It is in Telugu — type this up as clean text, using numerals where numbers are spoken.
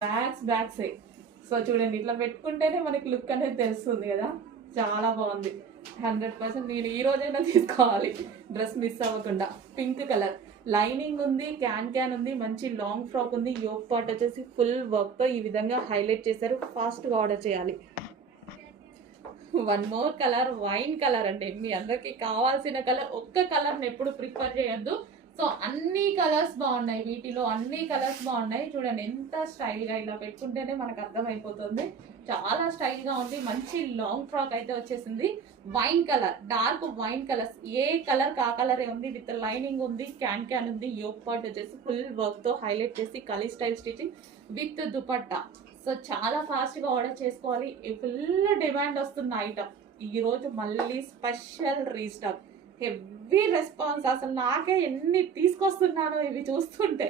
బ్యాగ్సే. సో చూడండి ఇట్లా పెట్టుకుంటేనే మనకి లుక్ అనేది తెలుస్తుంది కదా, చాలా బాగుంది. 100% నేను ఈ రోజైనా తీసుకోవాలి డ్రెస్ మిస్ అవ్వకుండా. పింక్ కలర్ లైనింగ్ ఉంది, క్యాన్ క్యాన్ ఉంది, మంచి లాంగ్ ఫ్రాక్ ఉంది. యోక్ పార్ట్ వచ్చేసి ఫుల్ వర్క్తో ఈ విధంగా హైలైట్ చేశారు. ఫాస్ట్గా ఆర్డర్ చేయాలి. One more colour, wine colour అండి. మీ అందరికి కావాల్సిన కలర్. ఒక్క కలర్ని ఎప్పుడు ప్రిఫర్ చేయొద్దు. సో అన్ని కలర్స్ బాగున్నాయి, వీటిలో అన్ని కలర్స్ బాగున్నాయి. చూడండి ఎంత స్టైల్గా ఇలా పెట్టుకుంటేనే మనకు అర్థమైపోతుంది. చాలా స్టైల్గా ఉంది. మంచి లాంగ్ ఫ్రాక్ అయితే వచ్చేసింది. Wine colour, dark wine colours, ఏ కలర్ కా కలరే ఉంది. విత్ లైనింగ్ ఉంది, క్యాన్ క్యాన్ ఉంది. యోక్ పార్ట్ వచ్చేసి ఫుల్ వర్క్తో హైలైట్ చేసి kali style stitching with dupatta. So చాలా ఫాస్ట్గా ఆర్డర్ చేసుకోవాలి. ఫుల్ డిమాండ్ వస్తున్న ఐటమ్. ఈరోజు మళ్ళీ స్పెషల్ రీస్టాక్, హెవీ రెస్పాన్స్. అసలు నాకే ఎన్ని తీసుకొస్తున్నానో ఇవి చూస్తుంటే.